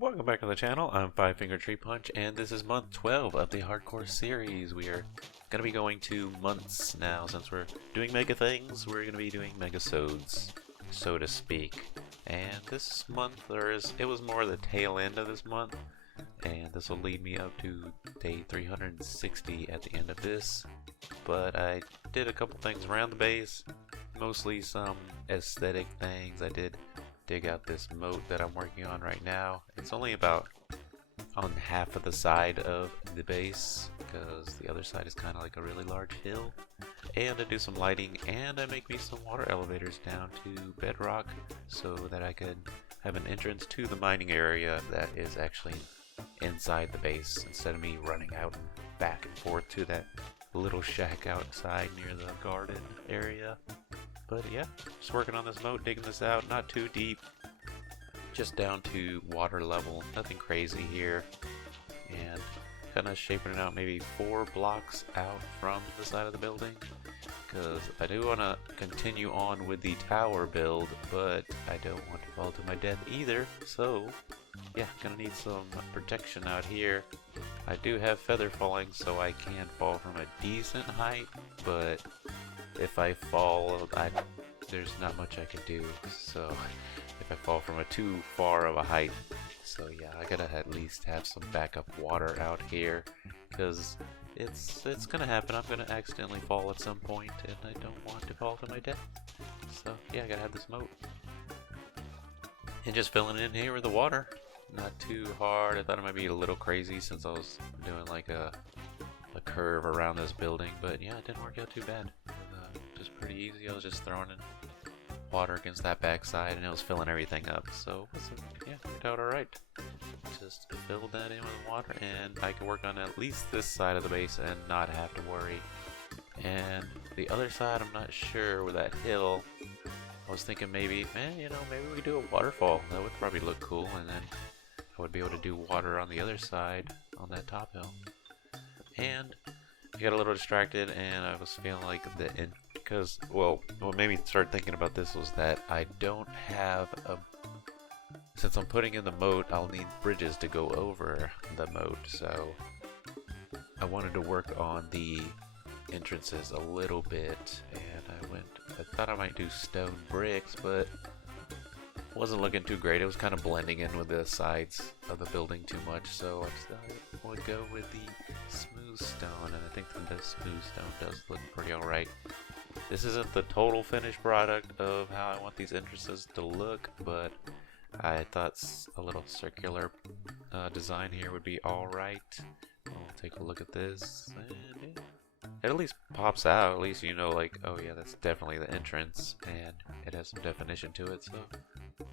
Welcome back to the channel. I'm Five Finger Tree Punch, and this is month 12 of the hardcore series. We are going to be going to months now. Since we're doing mega things, we're going to be doing mega-sodes, so to speak. And this month, it was more the tail end of this month, and this will lead me up to day 360 at the end of this. But I did a couple things around the base, mostly some aesthetic things. I did dig out this moat that I'm working on right now. It's only about on half of the side of the base because the other side is kind of like a really large hill. And I do some lighting, and I make me some water elevators down to bedrock so that I could have an entrance to the mining area that is actually inside the base instead of me running out back and forth to that little shack outside near the garden area. But yeah, just working on this moat, digging this out, not too deep, just down to water level, nothing crazy here, and kind of shaping it out maybe 4 blocks out from the side of the building, because I do want to continue on with the tower build, but I don't want to fall to my death either, so yeah, gonna need some protection out here. I do have feather falling, so I can fall from a decent height, but if I fall, there's not much I can do, so if I fall from too far of a height. So yeah, I gotta at least have some backup water out here, because it's gonna happen. I'm gonna accidentally fall at some point, and I don't want to fall to my death. So yeah, I gotta have this moat. And just filling in here with the water. Not too hard. I thought it might be a little crazy since I was doing like a curve around this building, but yeah, it didn't work out too bad. Just pretty easy. I was just throwing in water against that backside, and it was filling everything up. So yeah, worked out alright. Just filled that in with water, and I can work on at least this side of the base and not have to worry. And the other side, I'm not sure with that hill. I was thinking maybe we could do a waterfall. That would probably look cool, and then I would be able to do water on the other side on that top hill. And I got a little distracted, and I was feeling like what made me start thinking about this was that I don't have since I'm putting in the moat, I'll need bridges to go over the moat, so I wanted to work on the entrances a little bit, and I thought I might do stone bricks, but wasn't looking too great. It was kind of blending in with the sides of the building too much, so I decided I would go with the smooth stone, and I think that the smooth stone does look pretty alright. This isn't the total finished product of how I want these entrances to look, but I thought a little circular design here would be alright. I'll take a look at this, and yeah, it at least pops out. At least you know, like, oh yeah, that's definitely the entrance, and it has some definition to it, so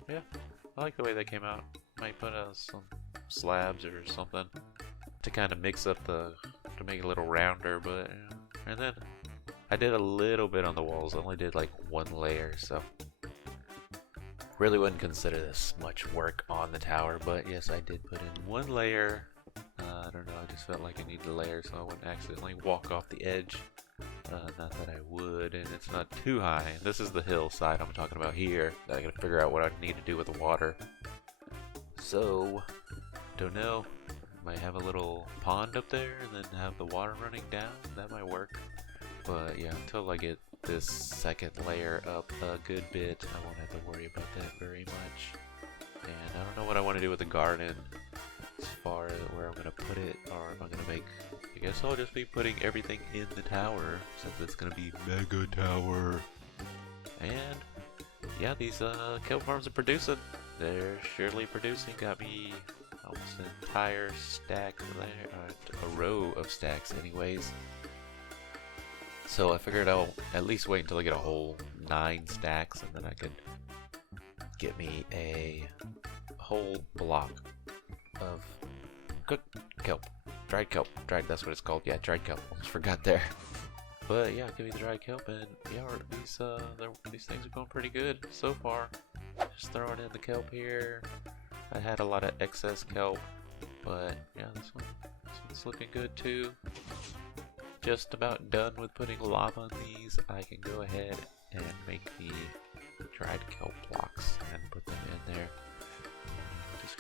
yeah, I like the way that came out. Might put some slabs or something to kind of mix up to make it a little rounder, but yeah. And then I did a little bit on the walls. I only did like 1 layer, so really wouldn't consider this much work on the tower, but yes, I did put in 1 layer. I don't know, I just felt like I needed a layer so I wouldn't accidentally walk off the edge. Not that I would, and it's not too high. And this is the hillside I'm talking about here. I gotta figure out what I need to do with the water. So, don't know. Might have a little pond up there and then have the water running down. That might work. But yeah, until I get this second layer up a good bit, I won't have to worry about that very much. And I don't know what I want to do with the garden as far as where I'm going to put it, or if I'm going to make, I guess I'll just be putting everything in the tower, since it's going to be mega tower. And yeah, these kelp farms are producing. They're surely producing. Got me almost an entire stack there, a row of stacks anyways. So I figured I'll at least wait until I get a whole 9 stacks, and then I could get me a whole block of cooked kelp. Dried kelp. That's what it's called. Yeah, dried kelp. Almost forgot there. But yeah, give me the dried kelp, and yeah, these things are going pretty good so far. Just throwing in the kelp here. I had a lot of excess kelp, but yeah, this one's looking good too. Just about done with putting lava on these. I can go ahead and make the dried kelp blocks and put them in there. Just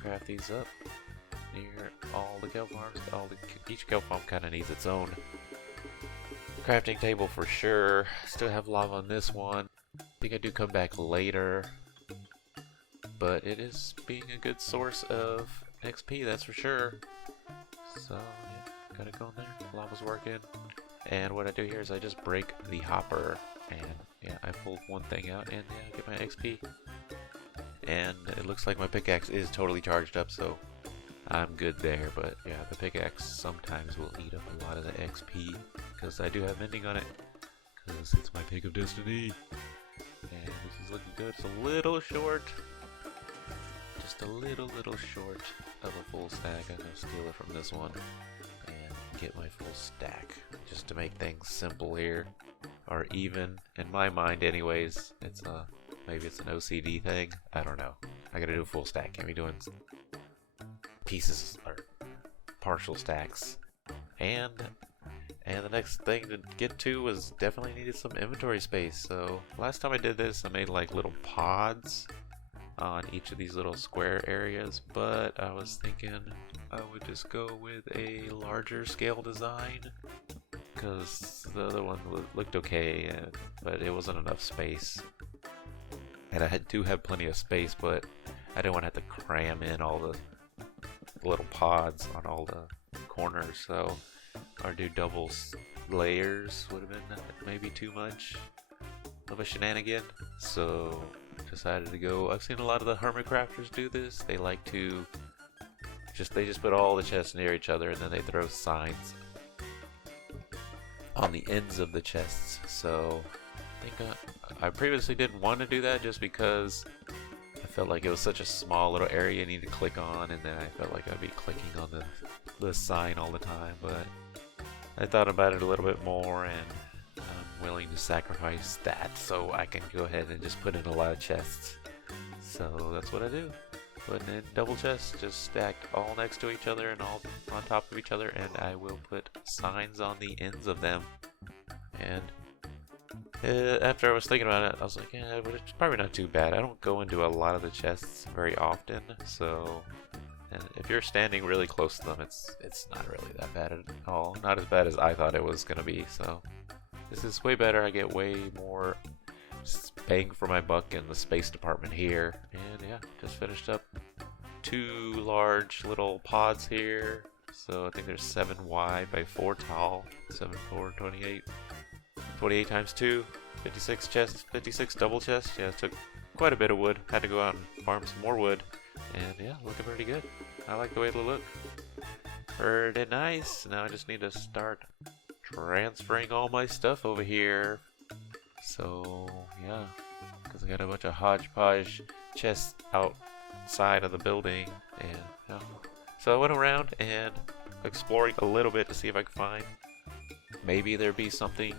craft these up near all the kelp farms. Each kelp farm kind of needs its own crafting table for sure. Still have lava on this one. I think I do come back later, but it is being a good source of XP, that's for sure. So yeah, gotta go in there. Lava's working. And what I do here is I just break the hopper, and yeah, I pulled one thing out, and yeah, I get my XP. And it looks like my pickaxe is totally charged up, so I'm good there. But yeah, the pickaxe sometimes will eat up a lot of the XP, because I do have mending on it, because it's my pick of destiny. And this is looking good. It's a little short, just a little short of a full stack. I'm gonna steal it from this one and get my full stack, just to make things simple here, or even in my mind anyways. It's maybe it's an OCD thing, I don't know. I gotta do a full stack, can't be doing pieces or partial stacks. And the next thing to get to was definitely needed some inventory space. So last time I did this, I made like little pods on each of these little square areas, but I was thinking I would just go with a larger scale design, because the other one looked okay, but it wasn't enough space. And I do have plenty of space, but I didn't want to have to cram in all the little pods on all the corners, so or do double layers would have been maybe too much of a shenanigan. So decided to go. I've seen a lot of the hermit crafters do this. They like to they just put all the chests near each other, and then they throw signs on the ends of the chests. So I think I previously didn't want to do that, just because I felt like it was such a small little area you need to click on, and then I felt like I'd be clicking on the sign all the time. But I thought about it a little bit more, and I'm willing to sacrifice that so I can go ahead and just put in a lot of chests. So that's what I do. Putting in double chests, just stacked all next to each other and all on top of each other, and I will put signs on the ends of them. And after I was thinking about it, I was like, yeah, but it's probably not too bad. I don't go into a lot of the chests very often, so and if you're standing really close to them, it's not really that bad at all. Not as bad as I thought it was gonna be. So this is way better. I get way more bang for my buck in the space department here. And yeah, just finished up 2 large little pods here. So I think there's 7 wide by 4 tall. 7, 4, 28. 28 times 2, 56 chests, 56 double chests. Yeah, it took quite a bit of wood. Had to go out and farm some more wood. And yeah, looking pretty good. I like the way it'll look. Pretty nice. Now I just need to start transferring all my stuff over here. So yeah, because I got a bunch of hodgepodge chests outside of the building. And yeah. So I went around and exploring a little bit to see if I could find maybe there'd be something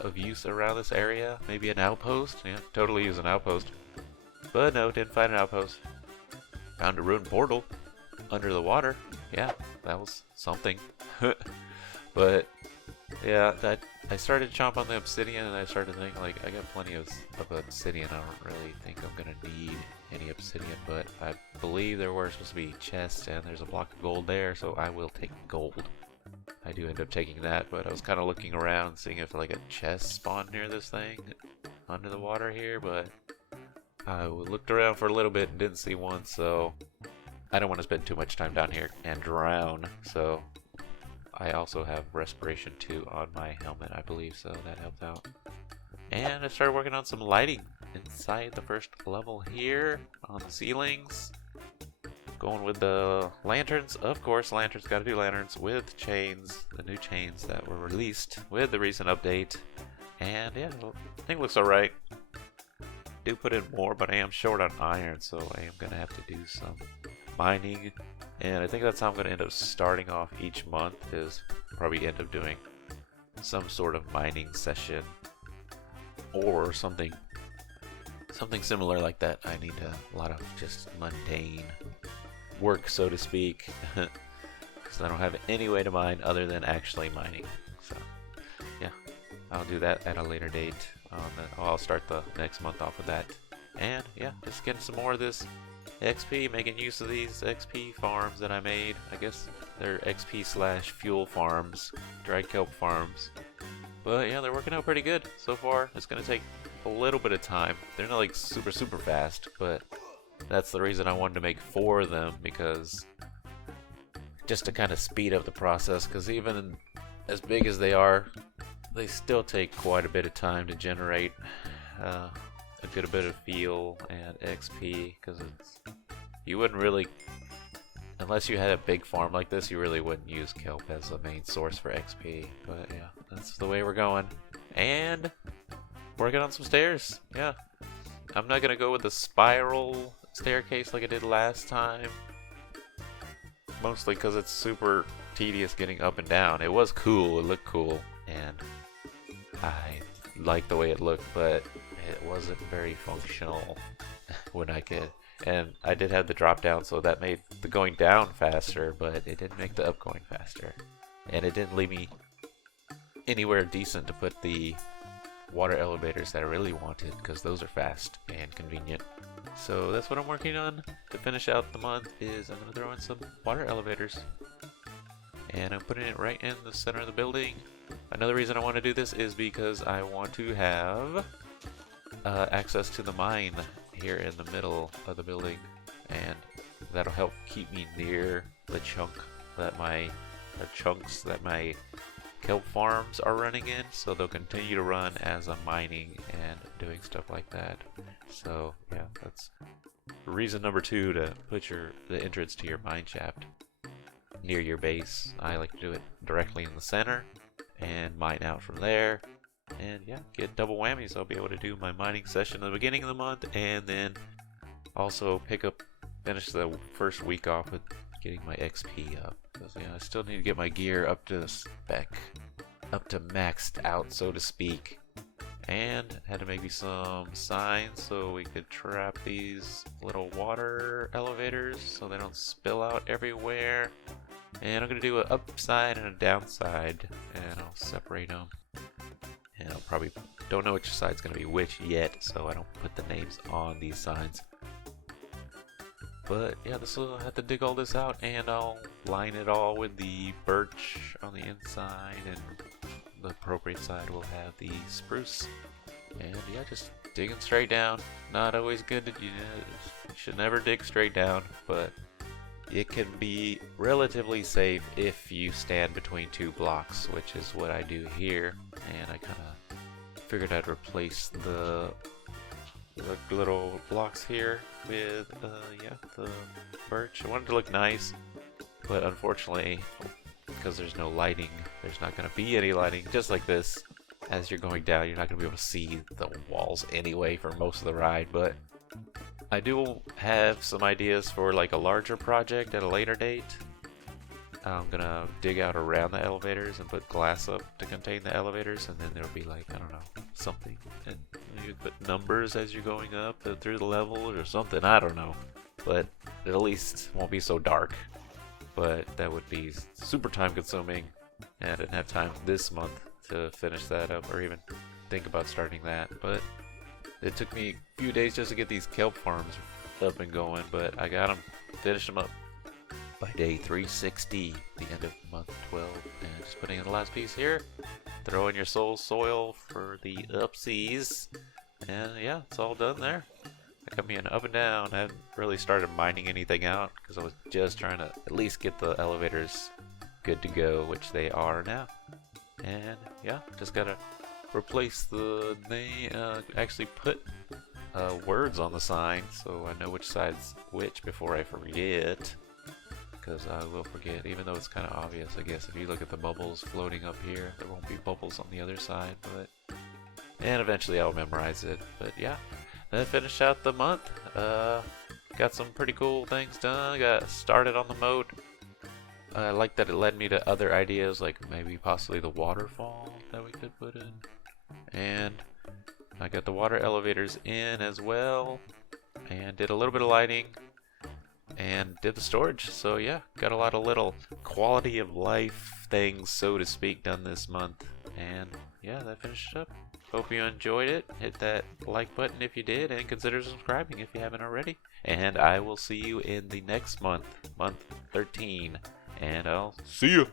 of use around this area. Maybe an outpost. Yeah, totally use an outpost. But no, didn't find an outpost. Found a ruined portal under the water. Yeah, that was something. But yeah, I started to chomp on the obsidian, and I started to think, like, I got plenty of obsidian. I don't really think I'm gonna need any obsidian, but I believe there were supposed to be chests, and there's a block of gold there, so I will take gold. I do end up taking that, but I was kind of looking around, seeing if like a chest spawned near this thing under the water here, but I looked around for a little bit and didn't see one, so I don't want to spend too much time down here and drown. So I also have respiration 2 on my helmet, I believe, so that helped out. And I started working on some lighting inside the first level here on the ceilings. Going with the lanterns, of course. Lanterns, gotta do lanterns with chains, the new chains that were released with the recent update. And yeah, I think it looks alright. Do put in more, but I am short on iron, so I am gonna have to do some mining. And I think that's how I'm gonna end up starting off each month, is probably end up doing some sort of mining session or something similar like that. I need a lot of just mundane work, so to speak, because I don't have any way to mine other than actually mining. So yeah, I'll do that at a later date. I'll start the next month off with that. And yeah, just getting some more of this XP, making use of these XP farms that I made. I guess they're XP slash fuel farms, dried kelp farms. But yeah, they're working out pretty good so far. It's gonna take a little bit of time. They're not like super fast, but that's the reason I wanted to make 4 of them, because just to kind of speed up the process, because even as big as they are, they still take quite a bit of time to generate a good bit of fuel and XP, because you wouldn't really, unless you had a big farm like this, you really wouldn't use kelp as a main source for XP. But yeah, that's the way we're going. And working on some stairs. Yeah, I'm not gonna go with the spiral staircase like I did last time, mostly because it's super tedious getting up and down. It was cool, it looked cool, and I liked the way it looked, but it wasn't very functional when I could. And I did have the drop down, so that made the going down faster, but it didn't make the up going faster. And it didn't leave me anywhere decent to put the water elevators that I really wanted, because those are fast and convenient. So that's what I'm working on to finish out the month, is I'm going to throw in some water elevators. And I'm putting it right in the center of the building. Another reason I want to do this is because I want to have access to the mine here in the middle of the building, and that'll help keep me near the chunks that my kelp farms are running in, so they'll continue to run as I'm mining and doing stuff like that. So yeah, that's reason number 2 to put the entrance to your mine shaft near your base. I like to do it directly in the center and mine out from there. And yeah, get double whammies. I'll be able to do my mining session at the beginning of the month, and then also finish the first week off with getting my XP up. Because yeah, I still need to get my gear up to spec, up to maxed out, so to speak. And had to make some signs so we could trap these little water elevators so they don't spill out everywhere. And I'm gonna do an upside and a downside, and I'll separate them. And I'll probably don't know which side's gonna be which yet, so I don't put the names on these signs. But yeah, I'll have to dig all this out, and I'll line it all with the birch on the inside, and the appropriate side will have the spruce. And yeah, just digging straight down. Not always good to, you should never dig straight down, but it can be relatively safe if you stand between 2 blocks, which is what I do here. And I kind of figured I'd replace the little blocks here with yeah, the birch. I wanted to look nice, but unfortunately, because there's no lighting, there's not going to be any lighting. Just like this, as you're going down, you're not going to be able to see the walls anyway for most of the ride. But I do have some ideas for like a larger project at a later date. I'm gonna dig out around the elevators and put glass up to contain the elevators, and then there'll be like, I don't know, something, and you put numbers as you're going up through the levels or something, I don't know, but it at least won't be so dark. But that would be super time consuming, and I didn't have time this month to finish that up or even think about starting that. But it took me a few days just to get these kelp farms up and going, but I got them, finished them up by day 360, the end of month 12. And just putting in the last piece here, throw in your soil for the upsies, and yeah, it's all done there. I got me an up and down. I haven't really started mining anything out because I was just trying to at least get the elevators good to go, which they are now. And yeah, just gotta replace the name, actually put words on the sign so I know which side's which before I forget. Because I will forget, even though it's kind of obvious, I guess. If you look at the bubbles floating up here, there won't be bubbles on the other side, and eventually I'll memorize it. But yeah, then finished out the month. Got some pretty cool things done. Got started on the mode. I like that it led me to other ideas, like maybe possibly the waterfall that we could put in. And I got the water elevators in as well, and did a little bit of lighting, and did the storage. So yeah, got a lot of little quality of life things, so to speak, done this month. And yeah, that finished it up. Hope you enjoyed it. Hit that like button if you did, and consider subscribing if you haven't already. And I will see you in the next month, month 13. And I'll see you.